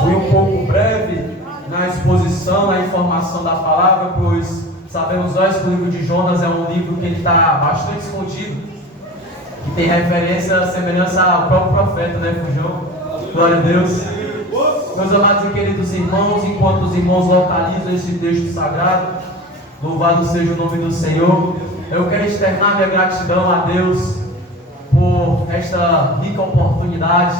Fui um pouco breve na exposição, na informação da palavra, pois sabemos nós que o livro de Jonas é um livro que ele está bastante escondido, que tem referência, semelhança ao próprio profeta, né, Fujão? Glória a Deus. Meus amados e queridos irmãos, enquanto os irmãos localizam esse texto sagrado, louvado seja o nome do Senhor, eu quero externar minha gratidão a Deus por esta rica oportunidade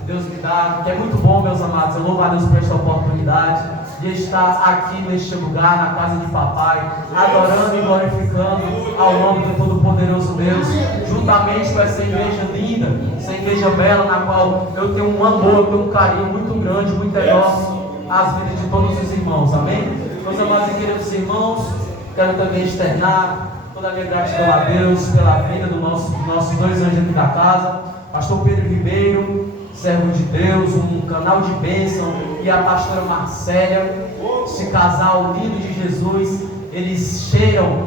que Deus me dá, que é muito bom, meus amados. Eu louvo a Deus por esta oportunidade de estar aqui neste lugar, na casa de papai, adorando e glorificando ao nome do Todo-Poderoso Deus, juntamente com essa igreja linda, essa igreja bela, na qual eu tenho um amor, eu tenho um carinho muito grande, muito enorme às vidas de todos os irmãos, amém? Meus amados e queridos irmãos, quero também externar toda a minha gratidão a Deus pela vida dos nossos dois anjos aqui da casa, pastor Pedro Ribeiro, servo de Deus, um canal de bênção, e a pastora Marcélia, esse casal lindo de Jesus. Eles cheiram,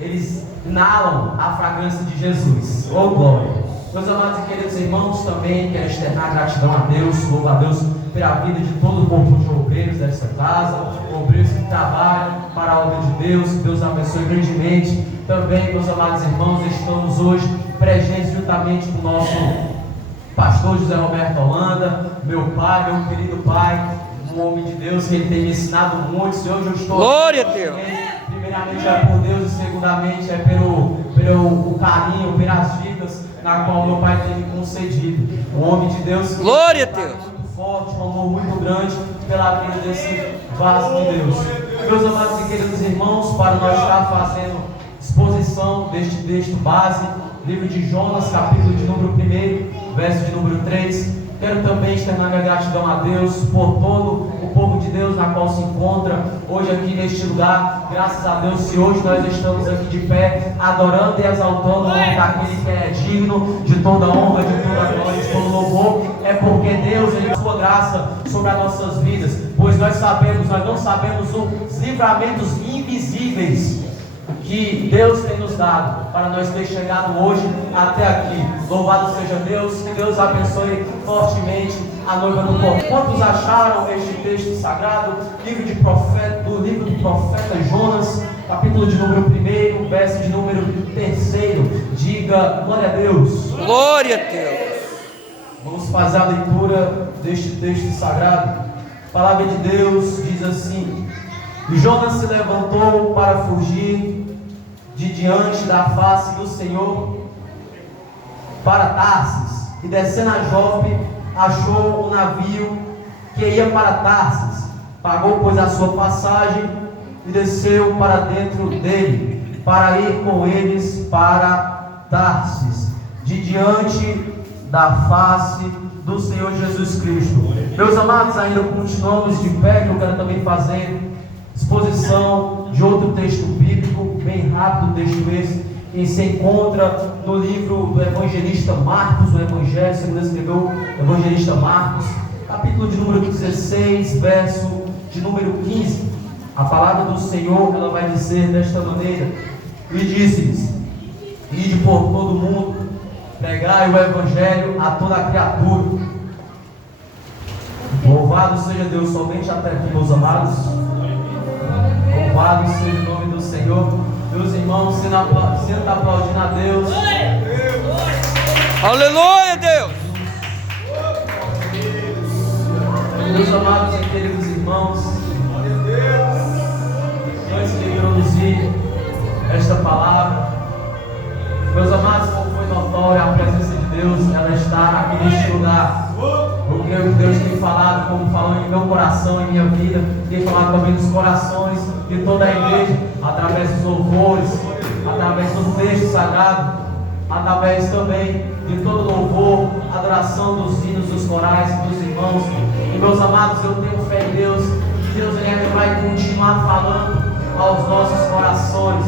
eles inalam a fragrância de Jesus. Oh glória! Meus amados e queridos irmãos, também quero externar gratidão a Deus, louvo a Deus pela vida de todo o corpo de obreiros dessa casa, obreiros que trabalham para a obra de Deus. Que Deus abençoe grandemente. Também, meus amados irmãos, estamos hoje presentes juntamente com o nosso pastor José Roberto Holanda, meu pai, meu querido pai, um homem de Deus que ele tem me ensinado muito. Se hoje eu estou glória a Deus, primeiramente é por Deus e segundamente é pelo carinho, pelas dicas na qual meu pai tem me concedido. Um homem de Deus que glória a Deus, muito forte, um amor muito grande pela vida desse vaso de Deus. Meus amados e queridos irmãos, para nós estar fazendo exposição deste texto base, livro de Jonas, capítulo de número 1, verso de número 3. Quero também externar minha gratidão a Deus por todo o povo de Deus na qual se encontra hoje aqui neste lugar. Graças a Deus, se hoje nós estamos aqui de pé, adorando e exaltando o nome daquele que é digno de toda honra, de toda glória, de todo louvor, é porque Deus, Ele dá sua graça sobre as nossas vidas, pois nós não sabemos os livramentos invisíveis que Deus tem nos dado para nós ter chegado hoje até aqui. Louvado seja Deus, que Deus abençoe fortemente a noiva do corpo. Quantos acharam este texto sagrado? Do livro do profeta Jonas, capítulo de número 1, verso de número 3. Diga glória a Deus. Glória a Deus. Vamos fazer a leitura deste texto sagrado. A palavra de Deus diz assim: e Jonas se levantou para fugir de diante da face do Senhor para Tarsis, e descendo a Jope, achou um navio que ia para Tarsis. Pagou, pois, a sua passagem e desceu para dentro dele, para ir com eles para Tarsis, de diante da face do Senhor Jesus Cristo. Meus amados, ainda continuamos de pé, que eu quero também fazer exposição de outro texto bíblico, bem rápido, texto esse, que se encontra no livro do evangelista Marcos, o Evangelho, segundo escreveu o evangelista Marcos, capítulo de número 16, verso de número 15. A palavra do Senhor, ela vai dizer desta maneira: e disse-lhes: ide por todo o mundo, pregai o evangelho a toda a criatura. Louvado seja Deus, somente até aqui, meus amados. Louvado seja o nome do Senhor. Meus irmãos, sendo aplaudindo a Deus. Aleluia, Deus. Meus amados e queridos irmãos, antes de introduzir esta palavra, meus amados, como foi notório, a presença de Deus, ela está aqui neste lugar. Eu creio que Deus tem falado, como falou em meu coração, em minha vida, tem falado também nos corações de toda a igreja, através dos louvores, através do texto sagrado, através também de todo louvor, adoração dos hinos, dos corais, dos irmãos. E meus amados, eu tenho fé em Deus, que Deus ainda vai continuar falando aos nossos corações.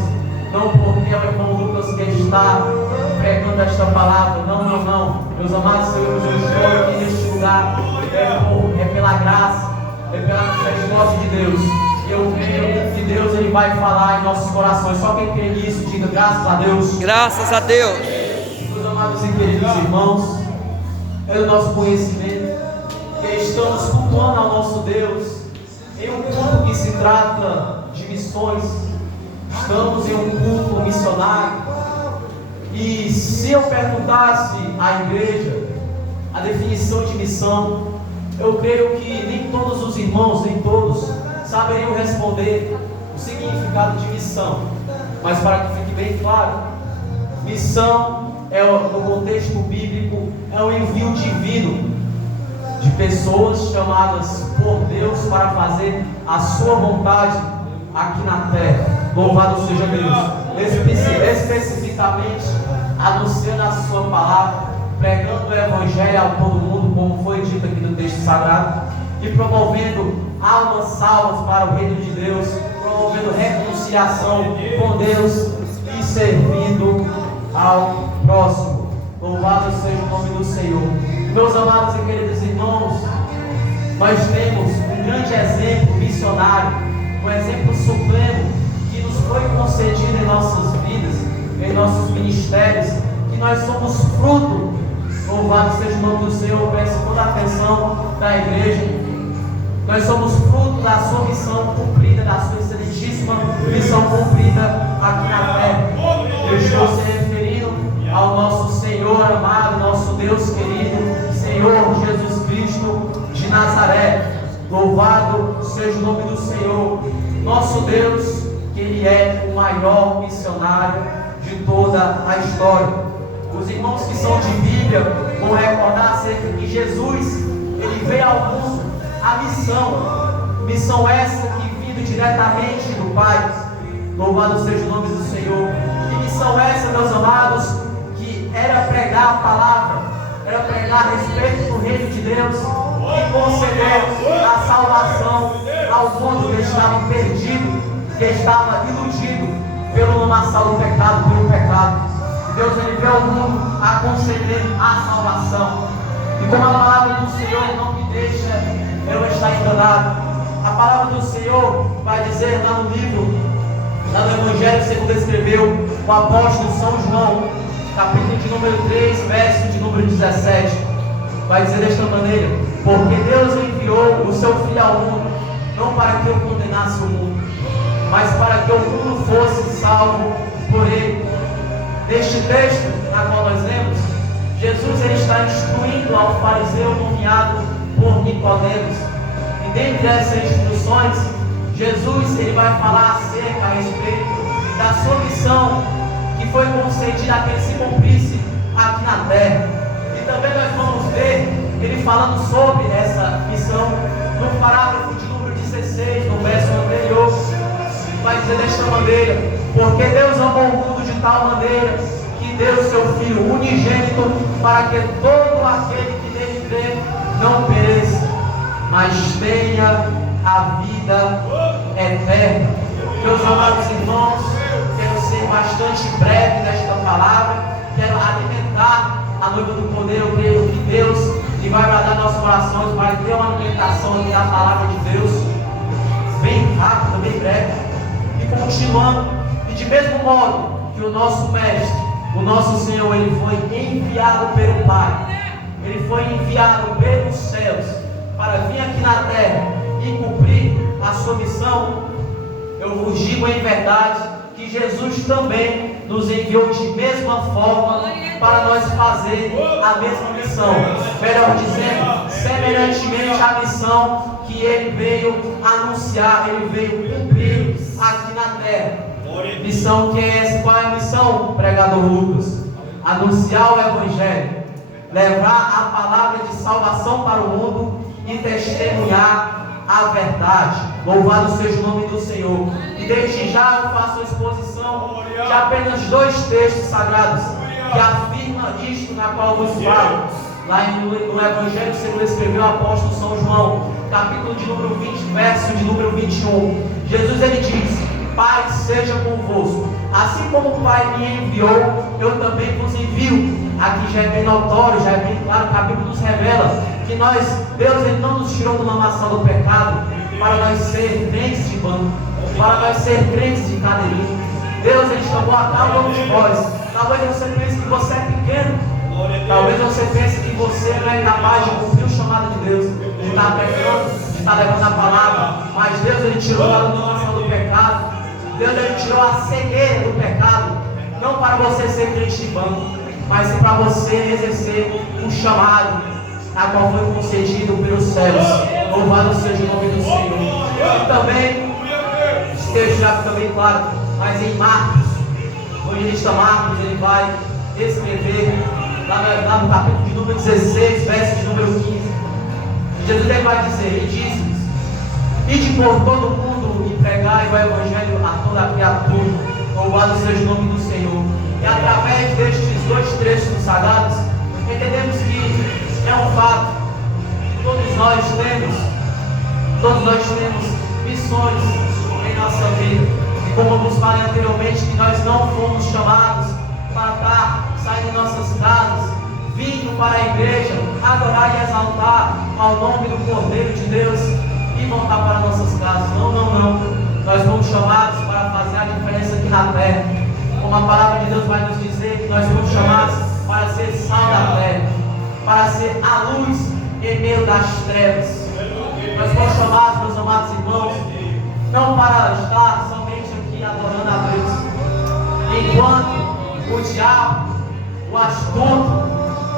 Não porque é o irmão Lucas que está pregando esta palavra, não. Meus amados, eu estou aqui neste lugar, é pela graça, é pela misericórdia de Deus. E eu creio que Deus, Ele vai falar em nossos corações. Só quem crê nisso, diga graças a Deus. Graças a Deus. Meus amados e queridos irmãos, é do nosso conhecimento estamos cultuando ao nosso Deus em um culto que se trata de missões. Estamos em um culto missionário. E se eu perguntasse à igreja a definição de missão, eu creio que nem todos os irmãos, nem todos, saberiam responder o significado de missão. Mas para que fique bem claro, missão no contexto bíblico é um envio divino de pessoas chamadas por Deus para fazer a sua vontade aqui na terra. Louvado seja Deus. Especificamente anunciando a sua palavra, pregando o evangelho a todo mundo, como foi dito aqui no texto sagrado, e promovendo almas salvas para o reino de Deus, promovendo reconciliação com Deus e servindo ao próximo. Louvado seja o nome do Senhor. Meus amados e queridos irmãos, nós temos um grande exemplo missionário, um exemplo supremo que nos foi concedido em nossas vidas, em nossos ministérios, que nós somos fruto. Louvado seja o nome do Senhor. Peço toda a atenção da igreja. Nós somos fruto da sua missão cumprida, da sua excelentíssima missão cumprida aqui na terra. Eu estou se referindo ao nosso Senhor amado, nosso Deus querido, Senhor Jesus Cristo de Nazaré. Louvado seja o nome do Senhor. Nosso Deus, que Ele é o maior missionário de toda a história. Os irmãos que são de Bíblia vão recordar acerca que Jesus, Ele veio ao mundo, a missão essa que vindo diretamente do Pai. Louvado seja o nome do Senhor. E missão essa, meus amados, que era pregar a palavra, era pregar a respeito do reino de Deus e conceder a salvação ao mundo que estava perdido, que estava iludido pelo lamaçal do pecado, pelo pecado. Deus, Ele veio ao mundo a conceder a salvação. E como a palavra do Senhor não me deixa eu estar enganado, a palavra do Senhor vai dizer lá no livro, lá no Evangelho segundo escreveu o apóstolo São João, capítulo de número 3, verso de número 17, vai dizer desta maneira: porque Deus enviou o seu Filho ao mundo, não para que eu condenasse o mundo, mas para que o mundo fosse salvo por Ele. Neste texto, na qual nós lemos, Jesus ele está instruindo ao fariseu nomeado por Nicodemos. E dentre essas instruções, Jesus ele vai falar acerca a respeito da sua missão que foi concedida a que ele se cumprisse aqui na terra. E também nós vamos ver ele falando sobre essa missão no parágrafo de número 16, no verso anterior. Vai dizer desta maneira: porque Deus amou o mundo de tal maneira que deu o seu Filho unigênito, para que todo aquele que nele crê não pereça, mas tenha a vida eterna. Meus amados irmãos, quero ser bastante breve nesta palavra, quero alimentar a noiva do poder. Eu creio que Deus ele vai guardar nossos corações para ter uma alimentação aqui da palavra de Deus, bem rápida, bem breve. E continuando, e de mesmo modo que o nosso mestre, o nosso Senhor, ele foi enviado pelo Pai, ele foi enviado pelos céus para vir aqui na terra e cumprir a sua missão. Eu vos digo em verdade que Jesus também nos enviou de mesma forma para nós fazer a mesma missão, melhor dizendo, semelhantemente à missão que ele veio anunciar, ele veio cumprir aqui na terra. Missão que é essa? Qual é a missão, pregador Lucas? Anunciar o Evangelho, levar a palavra de salvação para o mundo e testemunhar a verdade. Louvado seja o nome do Senhor. E desde já eu faço a exposição de apenas 2 textos sagrados que afirma isto na qual vos falo. Lá no Evangelho segundo escreveu o apóstolo São João, capítulo de número 20, verso de número 21. Jesus ele diz: Pai seja convosco, assim como o Pai me enviou, eu também vos envio. Aqui já é bem notório, já é bem claro, o capítulo nos revela que Deus ele não nos tirou do lamaçal do pecado para nós ser crentes de banco, para nós ser crentes de cadeirinha. Deus ele chamou a cada um de nós. Talvez você pense que você é pequeno, talvez você pense que você não é capaz de cumprir o chamado de Deus, está pregando, está levando a palavra, mas Deus ele tirou a dominação do pecado, Deus ele tirou a cegueira do pecado, não para você ser crente de banco, mas sim para você exercer um chamado, a qual foi concedido pelos céus. Louvado seja o nome do Senhor. E também, esteja já também claro, mas em Marcos, o evangelista Marcos, ele vai escrever lá no capítulo de número 16, verso de número 15. Jesus ele vai dizer, ele diz: ide por todo mundo e pregai o evangelho a toda criatura. Louvado seja o nome do Senhor. E através destes dois trechos sagrados, entendemos que é um fato que todos nós temos missões em nossa vida. E como eu vos falei anteriormente, que nós não fomos chamados para estar saindo de nossas casas, vindo para a igreja, adorar e exaltar ao nome do Cordeiro de Deus e voltar para nossas casas. Não, não, não. Nós fomos chamados para fazer a diferença aqui na terra. Como a palavra de Deus vai nos dizer, que nós fomos chamados para ser sal da terra, para ser a luz em meio das trevas. Nós fomos chamados, meus amados irmãos, não para estar somente aqui adorando a Deus, enquanto o diabo, o astuto,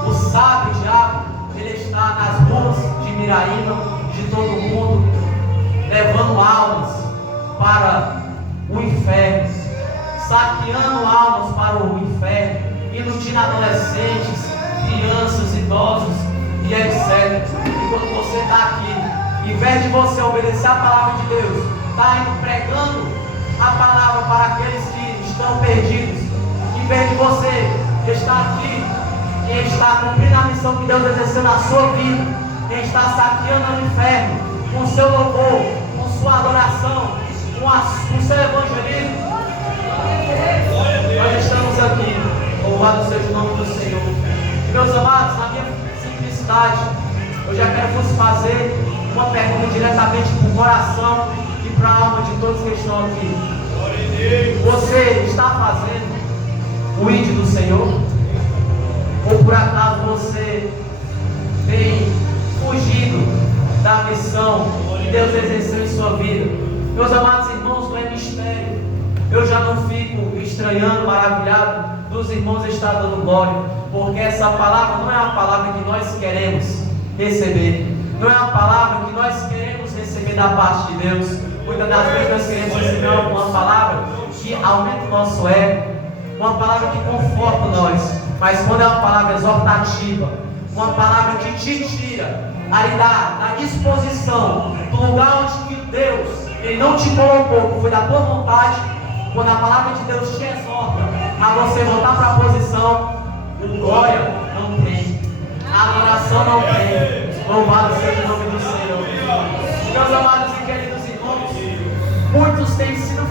o sábio diabo, ele está nas ruas de Miraíma, de todo o mundo, levando almas para o inferno, saqueando almas para o inferno, iludindo adolescentes, crianças, idosos e etc. E quando você está aqui, em vez de você obedecer a palavra de Deus, está indo pregando a palavra para aqueles que estão perdidos, em vez de você estar aqui e estar cumprindo a missão que Deus exerceu na sua vida, em estar saqueando o inferno com seu louvor, com sua adoração, com o seu evangelismo, nós estamos aqui. Louvado seja o nome do Senhor. E, meus amados, na minha simplicidade, eu já quero vos fazer uma pergunta diretamente para o coração e para a alma de todos que estão aqui. Você está fazendo o ID do Senhor? Ou por acaso você tem fugido da missão que Deus exerceu em sua vida? Meus amados irmãos, não é mistério. Eu já não fico estranhando, maravilhado dos irmãos estar dando glória, porque essa palavra não é a palavra que nós queremos receber, não é a palavra que nós queremos receber da parte de Deus. Muitas das vezes nós queremos receber uma palavra que aumenta o nosso ego, uma palavra que conforta nós, mas quando é uma palavra exortativa, uma palavra que te tira ali da disposição do lugar onde que Deus ele não te colocou, que foi da tua vontade, quando a palavra de Deus te exorta a você voltar para a posição, o glória não tem, a adoração não tem. Louvado seja o nome do Senhor. Meus amados e queridos irmãos, muitos têm sido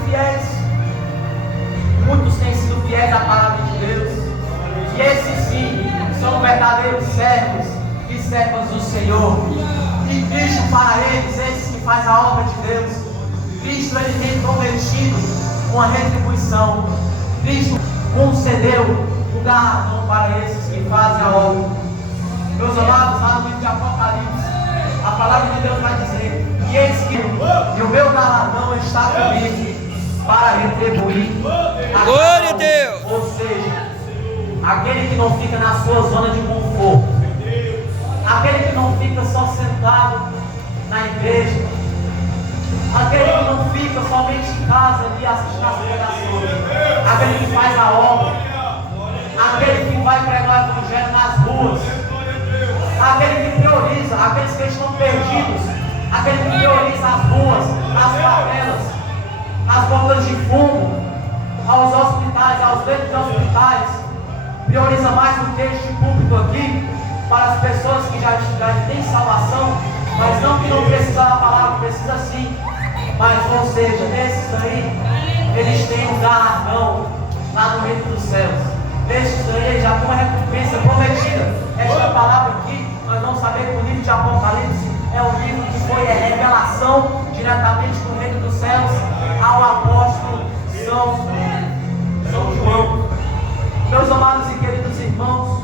fiéis à palavra de Deus, e esses sim são verdadeiros servos e servas do Senhor. E Cristo para eles, esses que faz a obra de Deus, Cristo ele tem prometido uma retribuição. Cristo concedeu o galardão para esses que fazem a obra. Meus amados, lá no livro de Apocalipse, a palavra de Deus vai dizer: e eis que o meu galardão está comigo para retribuir. Glória a Deus! Ou seja, aquele que não fica na sua zona de conforto, aquele que não fica só sentado na igreja, aquele que não fica somente em casa ali assistindo as pregações, aquele que faz a obra, aquele que vai pregar o evangelho nas ruas, aquele que prioriza aqueles que estão perdidos, aquele que prioriza as ruas, as favelas, as bombas de fumo, aos hospitais, aos leitos de hospitais, prioriza mais do que este público aqui, para as pessoas que já têm salvação, mas não que não precisam da palavra, precisa sim. Mas, ou seja, nesses aí, eles têm um galardão lá no reino dos céus. Nesses aí, eles já têm uma recompensa prometida. Esta palavra aqui, nós vamos saber que o livro de Apocalipse é um livro que foi a revelação diretamente do reino dos céus ao apóstolo São João. Meus amados e queridos irmãos,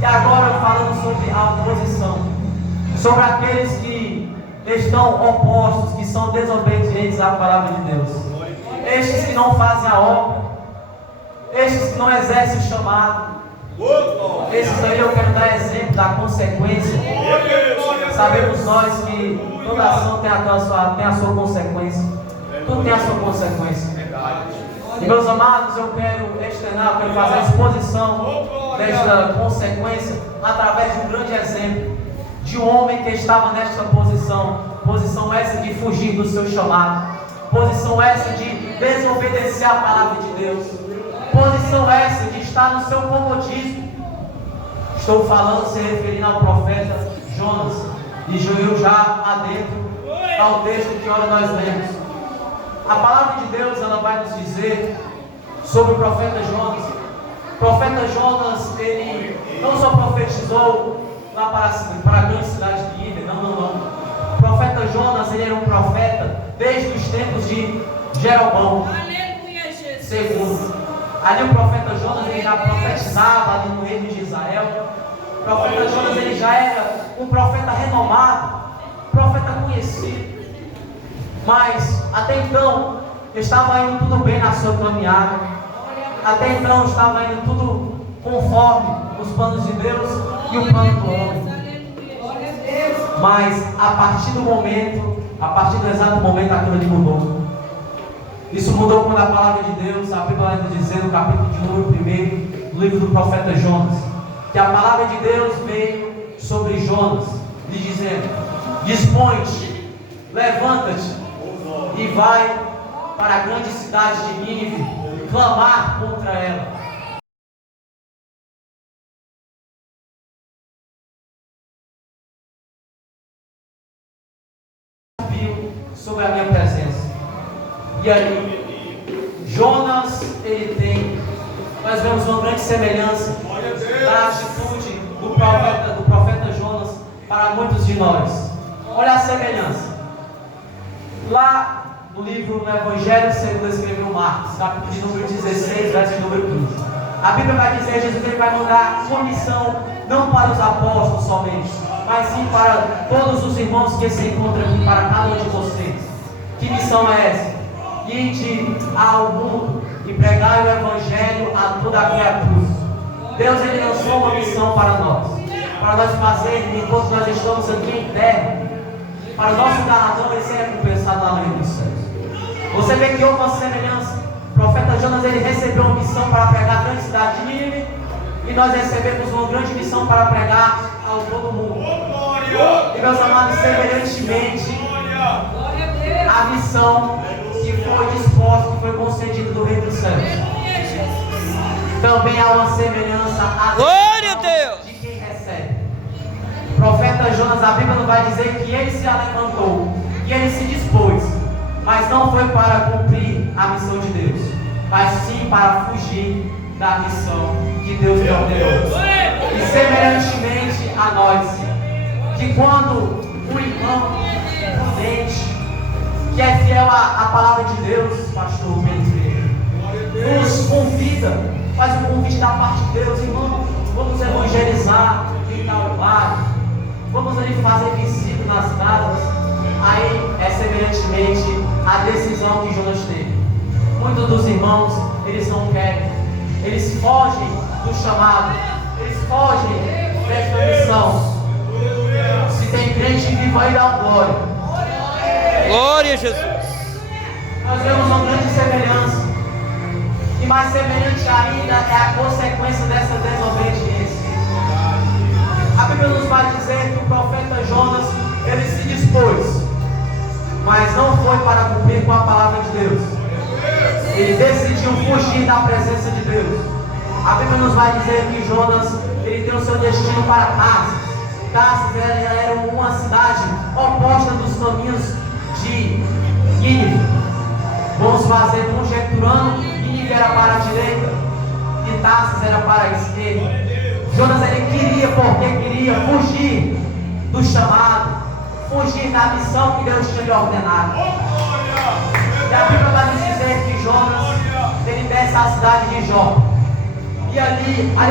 e agora falando sobre a oposição, sobre aqueles que estão opostos, que são desobedientes à palavra de Deus. Estes que não fazem a obra, estes que não exercem o chamado, esses aí eu quero dar exemplo da consequência. Sabemos nós que toda ação tem a sua consequência. Tudo tem a sua consequência. E meus amados, eu quero externar, eu quero fazer a exposição desta consequência através de um grande exemplo de um homem que estava nesta posição essa de fugir do seu chamado, posição essa de desobedecer a palavra de Deus, posição essa de estar no seu comodismo. Estou falando, se referindo ao profeta Jonas, e eu já adentro ao texto que ora nós lemos. A palavra de Deus, ela vai nos dizer sobre o profeta Jonas. O profeta Jonas, ele não só profetizou lá para a grande cidade de Nínive, não. O profeta Jonas, ele era um profeta desde os tempos de Jeroboão. Segundo, ali o profeta Jonas, ele já profetizava ali no reino de Israel. O profeta Jonas, ele já era um profeta renomado, profeta conhecido. Mas até então estava indo tudo bem na sua caminhada. Até então estava indo tudo conforme os planos de Deus e o plano do homem. Mas a partir do exato momento, aquilo ali mudou. Isso mudou quando a palavra de Deus, a Bíblia vai nos dizer no capítulo de número 1, no livro do profeta Jonas, que a palavra de Deus veio sobre Jonas, lhe dizendo: dispõe-te, levanta-te e vai para a grande cidade de Nínive clamar contra ela. Sobre a minha presença. E aí, Jonas, nós vemos uma grande semelhança da atitude do profeta Jonas para muitos de nós. Olha a semelhança. Lá no livro do Evangelho segundo escreveu Marcos, capítulo de número 16, verso de número 15. A Bíblia vai dizer, Jesus ele vai mandar uma missão, não para os apóstolos somente, mas sim para todos os irmãos que se encontram aqui, para cada um de vocês. Que missão é essa? Ide ao mundo e pregai o Evangelho a toda a criatura. Deus ele lançou uma missão para nós fazermos enquanto nós estamos aqui em terra, para o nosso galardão ele ser recompensado lá no reino dos céus. Você vê que houve uma semelhança. O profeta Jonas ele recebeu uma missão para pregar a grande cidade de Nínive, e nós recebemos uma grande missão para pregar ao todo mundo. E meus amados, semelhantemente, a missão que foi disposta, que foi concedida do reino dos céus, também há uma semelhança Glória a Deus de quem recebe. O profeta Jonas, a Bíblia vai dizer que ele se levantou, que ele se dispôs, mas não foi para cumprir a missão de Deus, mas sim para fugir da missão que Deus lhe ordenou. E semelhantemente a nós, que quando um irmão prudente, que é fiel à palavra de Deus, pastor Pedro, nos convida, faz um convite da parte de Deus: irmão, vamos evangelizar em tal bairro, vamos ali fazer visita nas casas. Aí é semelhantemente a decisão que Jonas teve. Muitos dos irmãos, eles não querem, eles fogem do chamado, eles fogem desta missão. Se tem crente vivo aí, dá um glória. Glória a Jesus. Nós vemos uma grande semelhança. E mais semelhante ainda é a consequência dessa desobediência. A Bíblia nos vai dizer que o profeta Jonas, ele se dispôs, mas não foi para cumprir com a palavra de Deus. Ele decidiu fugir da presença de Deus. A Bíblia nos vai dizer que Jonas, ele tem o seu destino para Tarsis. Tarsis era uma cidade oposta dos caminhos de Nínive. Vamos fazer conjecturando: Nínive era para a direita e Tarsis era para a esquerda. Jonas ele queria fugir do chamado, fugir da missão que Deus tinha lhe ordenado. E a Bíblia vai nos dizer que Jonas ele desce à cidade de Jope. E ali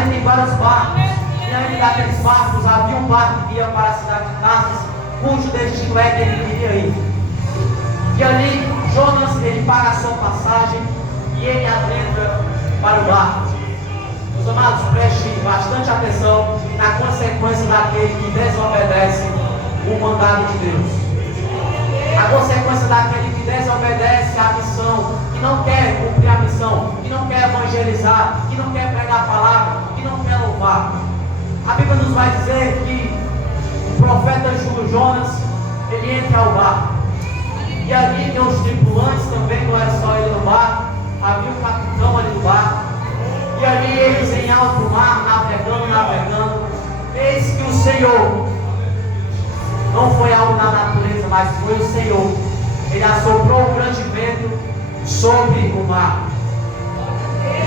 tem vários barcos. E além daqueles barcos havia um barco que ia para a cidade de Tarsis, cujo destino é que ele queria ir. E ali, Jonas, ele paga a sua passagem e ele adentra para o barco. Meus amados, prestem bastante atenção na consequência daquele que desobedece o mandado de Deus. A consequência daquele que desobedece a missão, que não quer cumprir a missão, que não quer evangelizar, que não quer pregar a palavra, que não quer louvar. A Bíblia nos vai dizer que o profeta Jonas, ele entra ao barco. E ali tem os tripulantes também, não era só ele no barco, havia o capitão ali no barco. E ali eles em alto mar, navegando. Eis que o Senhor, não foi algo na natureza, mas foi o Senhor. Ele assoprou um grande vento sobre o mar.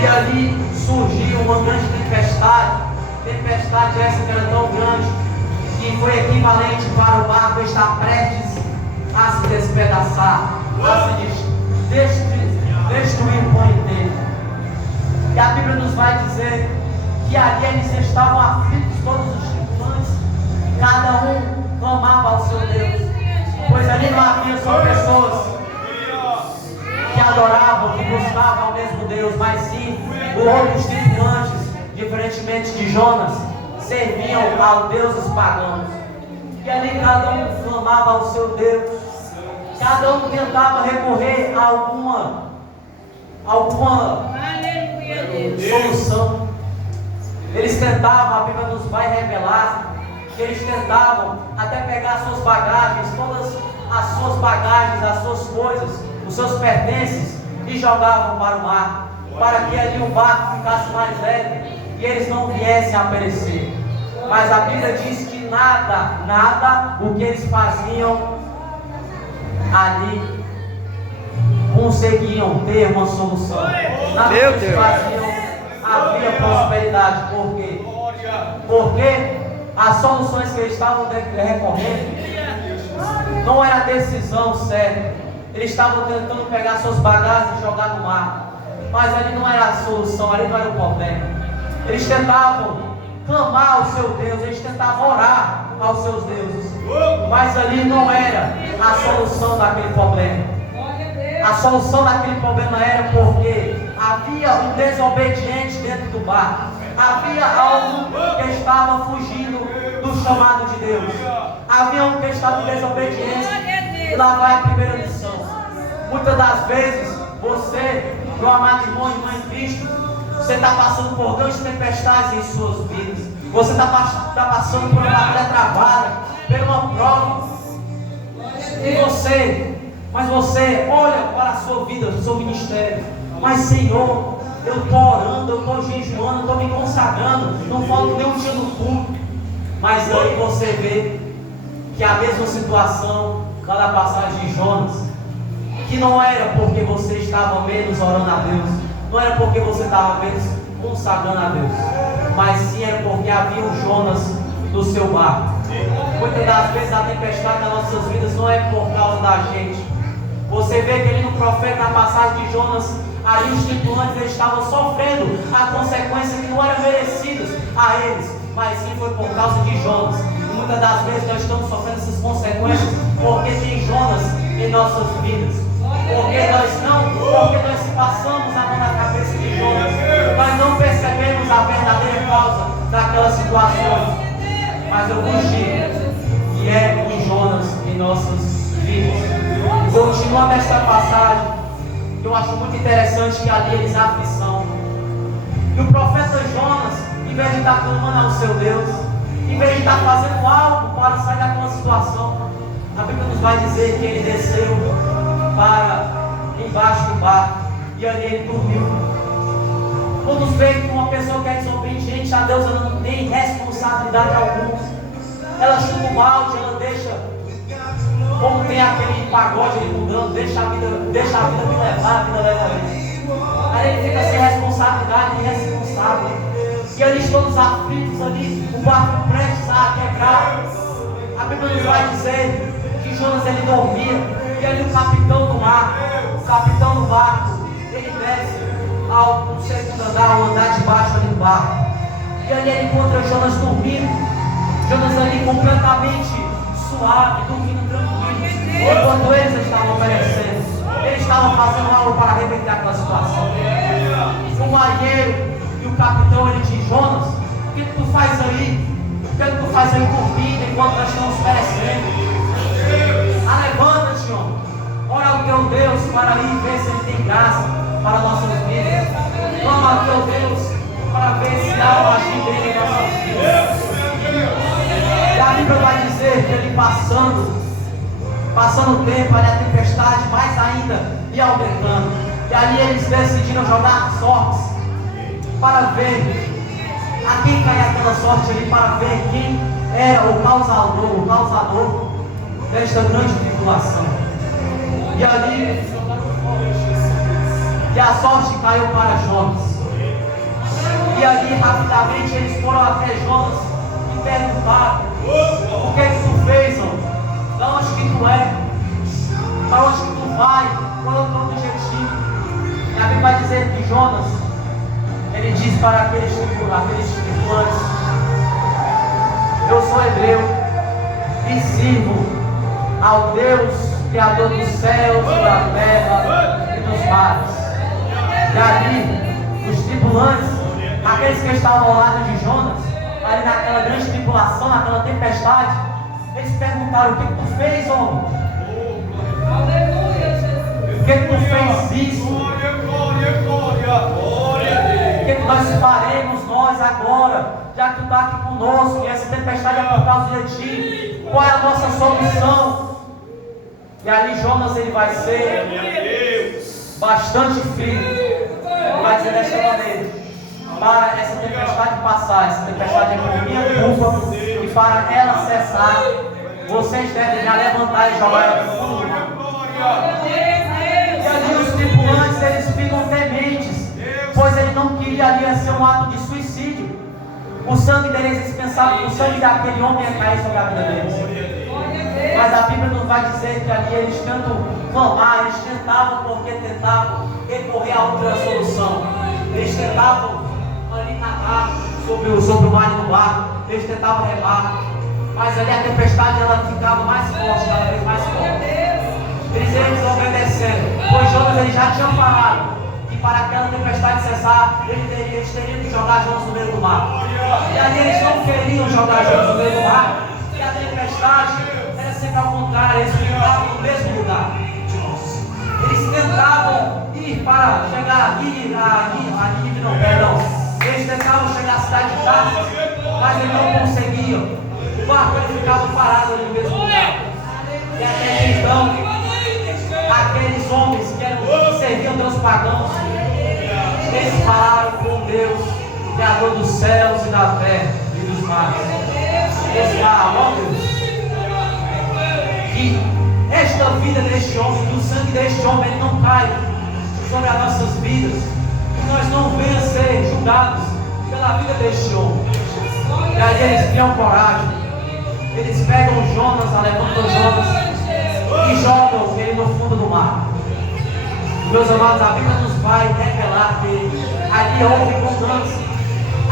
E ali surgiu uma grande tempestade. Tempestade essa que era tão grande, que foi equivalente para o barco estar prestes a se despedaçar, a se destruir o pão inteiro. E a Bíblia nos vai dizer que ali eles estavam aflitos, todos os tripulantes, cada um clamava ao seu Deus, pois ali não havia só pessoas que adoravam, que buscavam ao mesmo Deus, mas sim os outros tripulantes, diferentemente de Jonas, serviam aos deuses pagãos. E ali cada um clamava ao seu Deus, cada um tentava recorrer a alguma solução. Eles tentavam, a Bíblia nos vai revelar que eles tentavam até pegar suas bagagens, todas as suas bagagens, as suas coisas, os seus pertences, e jogavam para o mar, para que ali o barco ficasse mais leve e eles não viessem a perecer. Mas a Bíblia diz que nada o que eles faziam ali conseguiam ter uma solução. Nada que eles faziam havia prosperidade. Por quê? Porque as soluções que eles estavam recorrendo não era a decisão certa. Eles estavam tentando pegar suas bagagens e jogar no mar, mas ali não era a solução, ali não era o problema. Eles tentavam clamar ao seu Deus, eles tentavam orar aos seus deuses, mas ali não era a solução daquele problema. A solução daquele problema era porque havia um desobediente dentro do barco, havia algo que estava fugindo do chamado de Deus, havia um que estava em desobediência. E lá vai a primeira lição. Muitas das vezes você, meu amado irmão e irmã em Cristo, você está passando por grandes tempestades em suas vidas. Você está passando por uma batalha travada, por uma prova. Mas você olha para a sua vida, para o seu ministério. Mas Senhor, eu estou orando, eu estou jejuando, eu estou me consagrando, não falta nenhum dia no culto. Mas aí você vê que a mesma situação lá na passagem de Jonas, que não era porque você estava menos orando a Deus, não era porque você estava menos consagrando a Deus, mas sim era porque havia um Jonas no seu barco. Muitas das vezes a tempestade das nossas vidas não é por causa da gente. Você vê que ali no profeta, na passagem de Jonas, ali os tripulantes estavam sofrendo a consequência que não eram merecidas a eles, mas sim foi por causa de Jonas. E muitas das vezes nós estamos sofrendo essas consequências porque tem Jonas em nossas vidas. Porque nós passamos a mão na cabeça de Jonas, nós não percebemos a verdadeira causa daquelas situações. Mas eu vos digo que é um Jonas em nossas vidas. Continuando esta passagem, eu acho muito interessante que ali eles há aflição. E o profeta Jonas, em vez de estar clamando ao seu Deus, em vez de estar fazendo algo para sair daquela situação, a Bíblia nos vai dizer que ele desceu para embaixo do barco e ali ele dormiu. Vamos ver que uma pessoa que é desobediente a Deus, ela não tem responsabilidade alguma. Ela chupa o balde, ela deixa, como tem aquele pagode ali mudando, deixa a vida me levar, a vida leva ele. Aí ele fica sem responsabilidade, irresponsável. E eles todos aflitos ali, o barco prestes a quebrar. A Bíblia nos vai dizer que Jonas ele dormia. E ali o capitão do barco, ele desce ao segundo andar, ao andar de baixo ali do barco. E ali ele encontra Jonas dormindo. Jonas ali completamente suave, dormindo tranquilo, enquanto eles estavam perecendo. Eles estavam fazendo algo para reverter aquela situação. O marinheiro e o capitão, ele diz: Jonas, o que tu faz aí? O que tu faz aí dormindo enquanto nós estamos perecendo? Levanta-te, Jonas. Ora ao teu Deus para ir ver se Ele tem graça para nossas vidas. Clama ao teu Deus para ver se há um agir dele em nossas vidas. E a Bíblia vai dizer que ele passando o tempo, ali a tempestade mais ainda ia aumentando. E ali eles decidiram jogar sortes para ver a quem caia aquela sorte ali, para ver quem era o causador desta grande tribulação. E ali, e a sorte caiu para Jonas. E ali rapidamente eles foram até Jonas e perguntaram: o que é que tu fez, homem? De onde que tu é? Para onde que tu vai? Qual é o teu objetivo? E a Bíblia vai dizer que Jonas, ele diz para aqueles tripulantes: eu sou hebreu e sirvo ao Deus Criador dos céus, da terra e dos mares. E ali, os tripulantes, aqueles que estavam ao lado de Jonas, ali naquela grande tribulação, naquela tempestade, eles perguntaram: o que tu fez, homem? Por que tu fez isso? O que nós faremos nós agora, já que tu está aqui conosco, e essa tempestade é por causa de ti? Qual é a nossa solução? E ali Jonas, ele vai ser bastante frio. Vai dizer desta maneira: para essa tempestade passar, essa tempestade é por minha culpa, e para ela cessar, vocês devem já levantar e jogar ela no fundo do mar. E ali os tripulantes, eles ficam tementes, pois ele não queria ali ser um ato de suicídio. O sangue deles, eles pensavam que o sangue daquele homem ia cair sobre a vida deles. Mas a Bíblia não vai dizer que ali eles tentam clamar, eles tentavam porque tentavam recorrer a outra solução. Eles tentavam ali nadar sobre o mar e no barco, eles tentavam remar, mas ali a tempestade ela ficava mais forte, cada vez mais forte. Eles obedecendo, pois Jonas ele já tinha falado que para aquela tempestade cessar, eles teriam que jogar Jonas no meio do mar. E ali eles não queriam jogar Jonas no meio do mar, e a tempestade era sempre ao contrário, eles ficavam no mesmo lugar. Eles tentavam ir para chegar eles tentavam chegar à cidade de Tarsis, mas eles não conseguiam. O barco ele ficava parado ali no mesmo lugar. E até então, aqueles homens que serviam Deus pagãos, eles falaram com Deus, Criador dos céus e da terra e dos mares. Eles falaram: ó Deus, que esta vida deste homem, que o sangue deste homem ele não cai sobre as nossas vidas, que nós não venhamos ser julgados pela vida deste homem. E aí eles criam coragem, eles pegam Jonas, levantam Jonas e jogam ele no fundo do mar. Meus amados, a Bíblia nos vai revelar que ali houve bonança,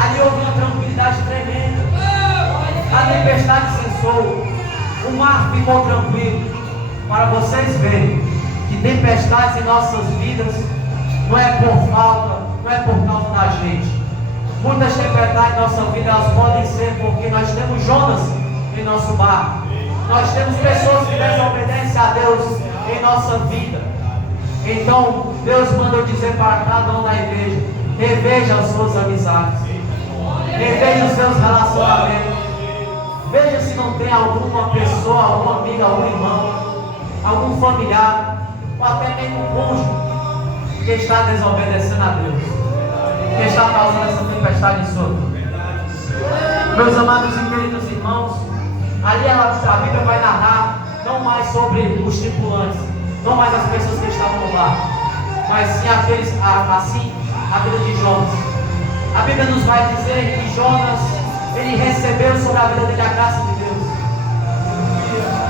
ali houve uma tranquilidade tremenda. A tempestade cessou, o mar ficou tranquilo. Para vocês verem que tempestades em nossas vidas não é por falta, não é por causa da gente. Muitas tempestades em nossa vida elas podem ser porque nós temos Jonas em nosso barco. Nós temos pessoas que desobedecem a Deus em nossa vida. Então Deus manda eu dizer para cada um da igreja: reveja as suas amizades, reveja os seus relacionamentos, veja se não tem alguma pessoa, alguma amiga, algum irmão, algum familiar, ou até mesmo um cônjuge que está desobedecendo a Deus, que está causando essa tempestade em sua vida. Meus amados e queridos irmãos, ali a Bíblia vai narrar não mais sobre os tripulantes, não mais as pessoas que estavam no barco, mas sim a vida de Jonas. A Bíblia nos vai dizer que Jonas, ele recebeu sobre a vida dele a graça de Deus.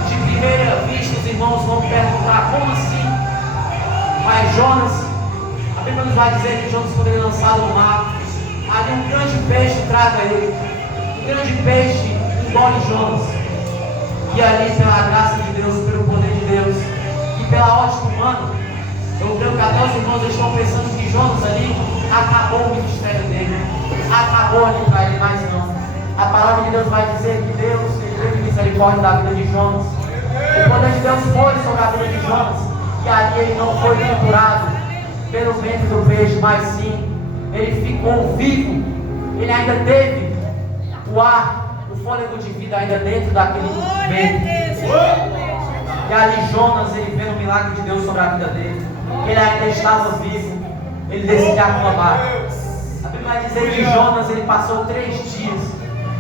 De primeira vista, os irmãos vão perguntar: como assim? Mas Jonas, a Bíblia nos vai dizer que Jonas, quando ele é lançado no mar, ali um grande peixe traga ele. Um grande peixe engole Jonas. E E ali, pela graça de Deus, pelo poder de Deus e pela ótica humana, eu creio que até os irmãos estão pensando que Jonas ali acabou o ministério dele, acabou ali para ele, mas não. A palavra de Deus vai dizer que Deus teve misericórdia da vida de Jonas. O poder de Deus foi sobre a vida de Jonas, e ali ele não foi triturado pelo ventre do peixe, mas sim, ele ficou vivo, ele ainda teve o ar, o fôlego de vida ainda dentro daquele ventre. E ali Jonas, ele vê o milagre de Deus sobre a vida dele. Ele ainda estava vivo, ele decidiu aclamar. A Bíblia vai dizer que Jonas, ele passou 3 dias.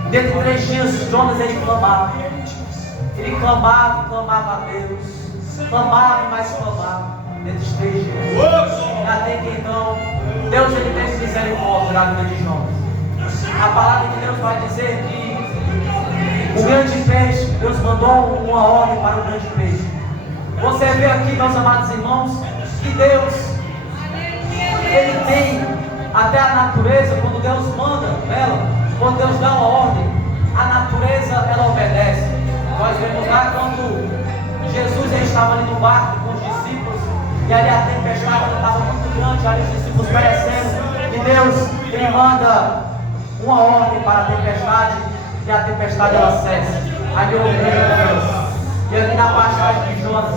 Dentro de 3 dias, Jonas, ele clamava. Ele clamava e clamava a Deus. Clamava e mais clamava. Dentro de 3 dias. E até que então, Deus, ele teve misericórdia na vida de Jonas. A palavra de Deus vai dizer que o grande peixe, Deus mandou uma ordem para o grande peixe. Você vê aqui, meus amados irmãos, que Deus, ele tem até a natureza, quando Deus manda nela, quando Deus dá uma ordem, a natureza ela obedece. Nós vemos lá quando Jesus estava ali no barco com os discípulos, e ali a tempestade estava muito grande, ali os discípulos perecendo, e Deus, ele manda uma ordem para a tempestade, e a tempestade ela cessa. Ali eu creio em Deus. E aqui na passagem de Jonas,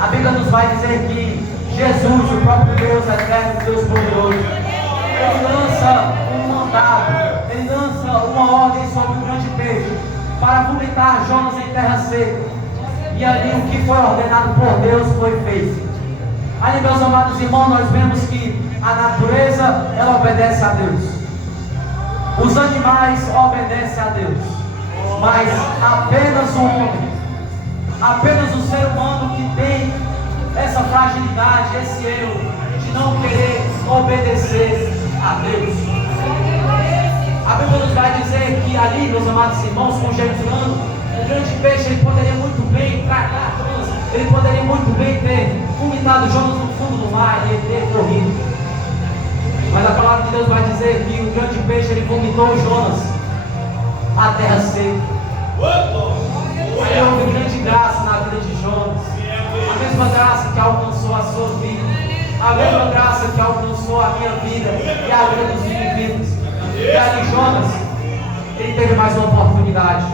a Bíblia nos vai dizer que Jesus, o próprio Deus eterno, Deus poderoso, ele lança um mandado, ele lança uma ordem sobre o grande peixe para vomitar Jonas em terra seca. E ali o que foi ordenado por Deus foi feito. Ali, meus amados irmãos, nós vemos que a natureza, ela obedece a Deus. Os animais obedecem a Deus. Mas apenas o homem, apenas o ser humano que tem essa fragilidade, esse erro de não querer obedecer a Deus. A Bíblia nos vai dizer que ali, meus amados irmãos, conjecturando, o grande peixe, ele poderia muito bem tragar Jonas, ele poderia muito bem ter vomitado Jonas no fundo do mar e ele ter corrido. Mas a palavra de Deus vai dizer que o grande peixe, ele vomitou Jonas à terra seca. Aí houve grande graça na vida de Jonas. A mesma graça que alcançou a sua vida, a mesma graça que alcançou a minha vida e a vida dos indivíduos. E ali Jonas, ele teve mais uma oportunidade.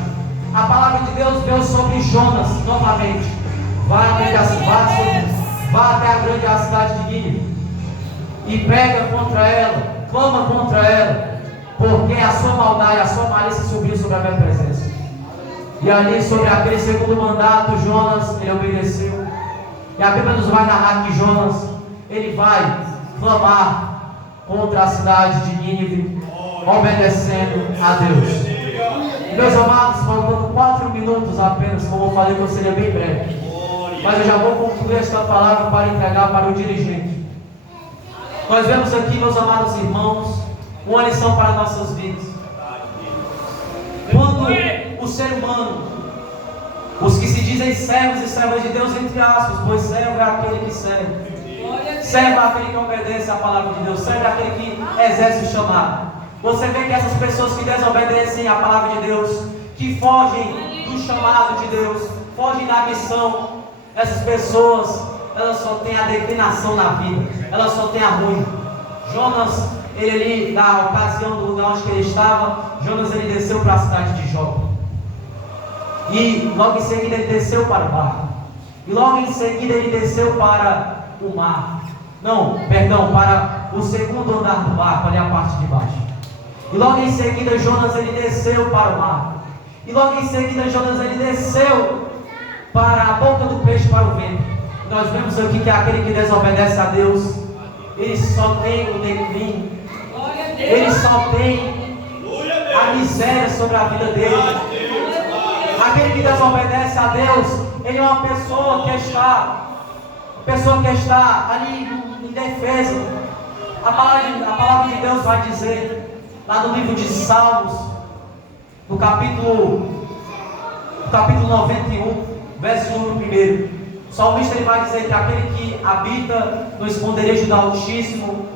A palavra de Deus veio sobre Jonas novamente. Vá até a grande cidade de Nínive e prega contra ela, clama contra ela, porque a sua maldade, a sua malícia subiu sobre a minha presença. E ali, sobre aquele segundo mandato, Jonas, ele obedeceu. E a Bíblia nos vai narrar que Jonas, ele vai clamar contra a cidade de Nínive, obedecendo a Deus. E, meus amados, faltando 4 minutos apenas, como eu falei que eu seria bem breve, mas eu já vou concluir esta palavra para entregar para o dirigente. Nós vemos aqui, meus amados irmãos, uma lição para nossas vidas. Quando o ser humano, os que se dizem servos e servas de Deus, entre aspas, pois servo é aquele que serve, servo é aquele que obedece à palavra de Deus, servo é aquele que exerce o chamado. Você vê que essas pessoas que desobedecem à palavra de Deus, que fogem do chamado de Deus, fogem da missão, essas pessoas, elas só têm a declinação na vida, elas só têm a ruim. Jonas, ele ali, na ocasião do lugar onde ele estava, Jonas, ele desceu para a cidade de Jope. E logo em seguida ele desceu para o barco. E logo em seguida ele desceu para o mar. Não, perdão, para o segundo andar do barco, ali a parte de baixo. E logo em seguida Jonas, ele desceu para o mar. E logo em seguida Jonas, ele desceu para a boca do peixe, para o vento. Nós vemos aqui que aquele que desobedece a Deus, ele só tem o declínio, ele só tem a miséria sobre a vida dele. Aquele que desobedece a Deus, ele é uma pessoa que está ali em defesa. A palavra de Deus vai dizer, lá no livro de Salmos, no capítulo 91, verso número 1. O salmista, ele vai dizer que aquele que habita no esconderijo do Altíssimo,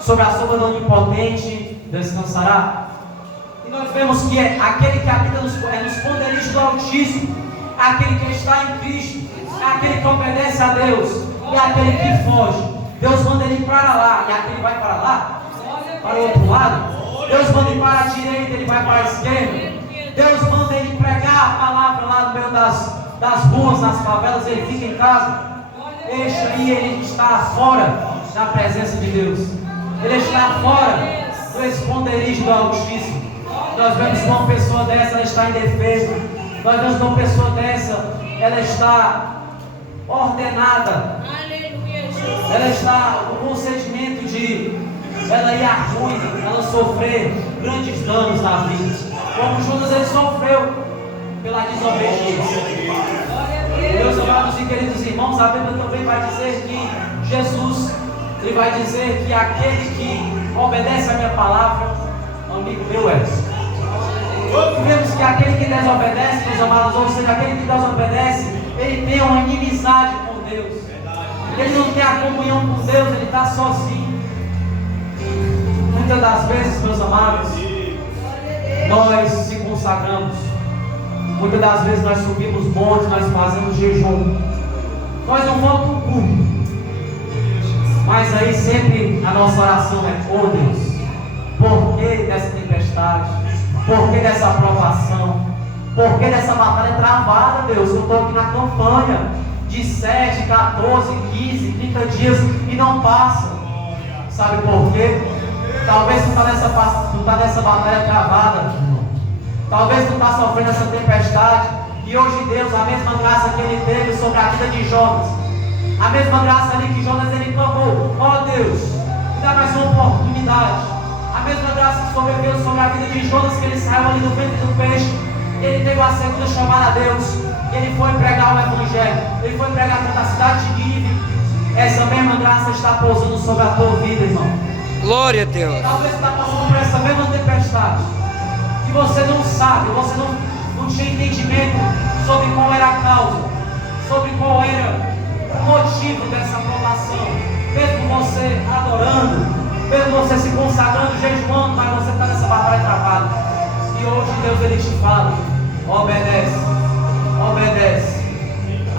sobre a sombra do Onipotente, descansará. E nós vemos que aquele que habita no esconderijo do Altíssimo, é aquele que está em Cristo, é aquele que obedece a Deus, e é aquele que foge. Deus manda ele para lá, e aquele vai para lá, para o outro lado. Deus manda ele para a direita, ele vai para a esquerda. Deus manda ele pregar a palavra lá no meio das ruas, nas favelas, ele fica em casa. Este aí, ele está fora da presença de Deus. Ele está fora do esconderijo do Altíssimo. Nós vemos que uma pessoa dessa, ela está indefesa. Nós vemos que uma pessoa dessa, ela está ordenada. Ela está no procedimento de ela ir à ruína, ela sofrer grandes danos na vida. Como Judas, ele sofreu pela desobediência. Meus amados e queridos irmãos, a Bíblia também vai dizer que Jesus, ele vai dizer que aquele que obedece a minha palavra, amigo meu é. Vemos que aquele que desobedece, meus amados, ou seja, aquele que desobedece, ele tem uma inimizade com Deus. Ele não tem a comunhão com Deus, ele está sozinho. Muitas das vezes, meus amados, nós se consagramos. Muitas das vezes nós subimos montes, nós fazemos jejum. Nós não vamos para o culto. Mas aí sempre a nossa oração é: oh Deus, por que dessa tempestade? Por que dessa aprovação? Por que dessa batalha travada, Deus? Eu estou aqui na campanha de 7, 14, 15, 30 dias e não passa. Sabe por quê? Talvez tu está nessa batalha travada. Talvez tu está sofrendo essa tempestade. E hoje Deus, a mesma graça que Ele teve sobre a vida de Jonas, a mesma graça ali que Jonas ele clamou: ó Deus, me dá mais uma oportunidade. A mesma graça que sobreveio sobre a vida de Jonas, que ele saiu ali do ventre do peixe, ele teve a segunda chamada a Deus. Ele foi pregar o Evangelho, ele foi pregar contra a cidade de Nínive. Essa mesma graça está pousando sobre a tua vida, irmão. Glória a Deus. Talvez você está passando por essa mesma tempestade, que você não sabe, você não tinha entendimento sobre qual era a causa, sobre qual era o motivo dessa aprovação. Mesmo você adorando, mesmo você se consagrando, jejuando, mas você está nessa batalha travada. E hoje Deus ele te fala: obedece, obedece.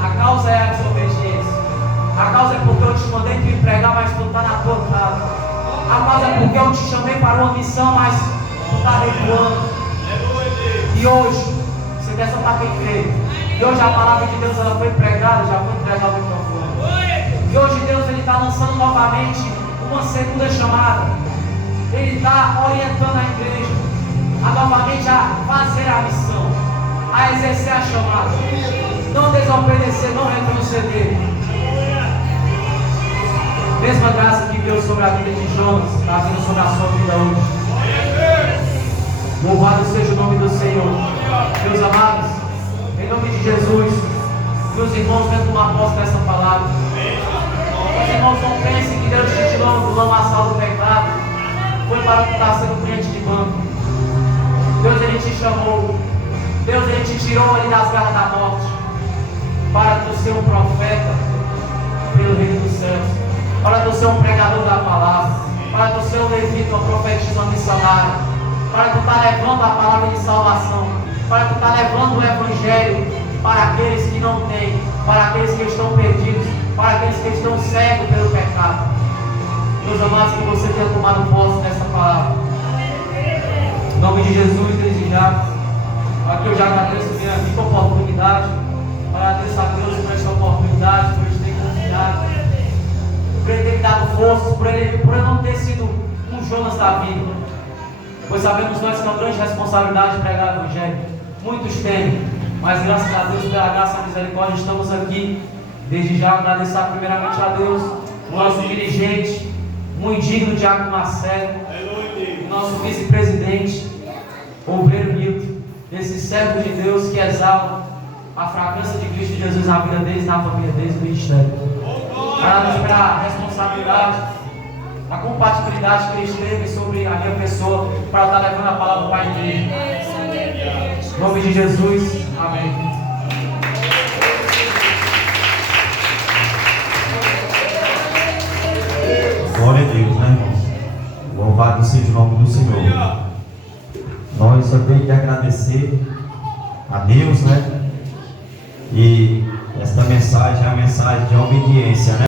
A causa é a desobediência. A causa é porque eu te mandei te pregar, mas tu está na tua casa. A causa é porque eu te chamei para uma missão, mas tu está recuando. E hoje, você quer só para quem crê. E hoje a palavra de Deus ela foi pregada, já foi entregada ao microfone. E hoje Deus ele está lançando novamente uma segunda chamada. Ele está orientando a igreja novamente a fazer a missão, a exercer a chamada, não desobedecer, não retroceder. Mesma graça que veio sobre a vida de Jonas, está vindo sobre a sua vida hoje. Louvado seja o nome do Senhor. Meus amados, em nome de Jesus, meus irmãos, venham tomar posse dessa palavra. Meus irmãos, não pensem que Deus te tirou do lamaçal do pecado, foi para tu estar sendo crente de banco. Deus ele te chamou, Deus ele te tirou ali das garras da morte, para tu ser um profeta pelo reino dos céus, para tu ser um pregador da palavra, para tu ser um levita, um profetizador missionário, para tu estar levando a palavra de salvação, para tu estar levando o evangelho para aqueles que não têm, para aqueles que estão perdidos, para aqueles que estão cegos pelo pecado. Meus amados, que você tenha tomado posse dessa palavra. Em nome de Jesus, desde já, aqui eu já agradeço minha rica oportunidade, agradeço a Deus por esta oportunidade, por Ele ter confiado, por Ele ter me dado forças, por eu não ter sido um Jonas da vida, pois sabemos nós que é uma grande responsabilidade pregar o Evangelho. Muitos temem, mas graças a Deus, pela graça e misericórdia, estamos aqui. Desde já agradecer primeiramente a Deus, o nosso dirigente, muito digno Diácono Marcelo, o nosso vice-presidente, obreiro Nilton, esses servos de Deus que exalam a fragrância de Cristo Jesus na vida deles, na família deles, no ministério. Agradeço pela responsabilidade, a compatibilidade que eles teve sobre a minha pessoa, para estar levando a palavra para a igreja. Em nome de Jesus, amém. Glória a Deus, né, irmãos? Louvado seja o nome do Senhor. Nós só temos que agradecer a Deus, né? E esta mensagem é a mensagem de obediência, né?